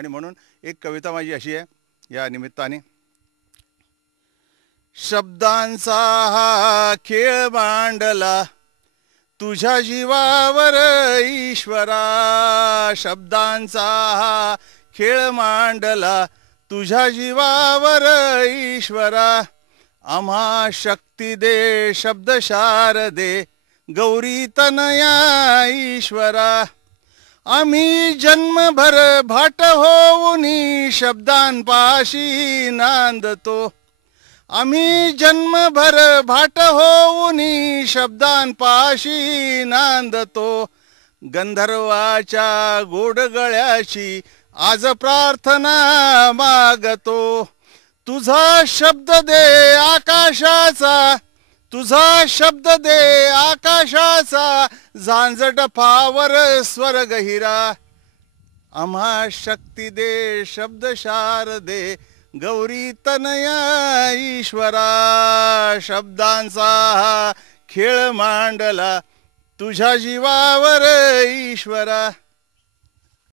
आणि म्हणून एक कविता माझी अशी आहे या निमित्ताने. शब्दांचा हा खेळ मांडला तुझ्या जीवावर ईश्वरा, शब्दांचा हा खेळ मांडला तुझ्या जीवावर ईश्वरा. आम्हा शक्ती दे शब्द शारदे गौरी तनया ईश्वरा. आम्ही जन्मभर भाट होऊनी शब्दांपाशी नांदतो. आम्ही जन्मभर भाट होऊनी शब्दांपाशी नांदतो. गंधर्वाच्या गोड गळ्याची आज प्रार्थना मागतो. तुझा शब्द दे आकाशाचा, तुझा शब्द दे आकाशाचा, झांजट फावर स्वर्ग हिरा. आम्हा शक्ती दे शब्द शारदे गौरी तनया ईश्वरा. शब्दांचा हा खेळ मांडला तुझ्या जीवावर ईश्वरा.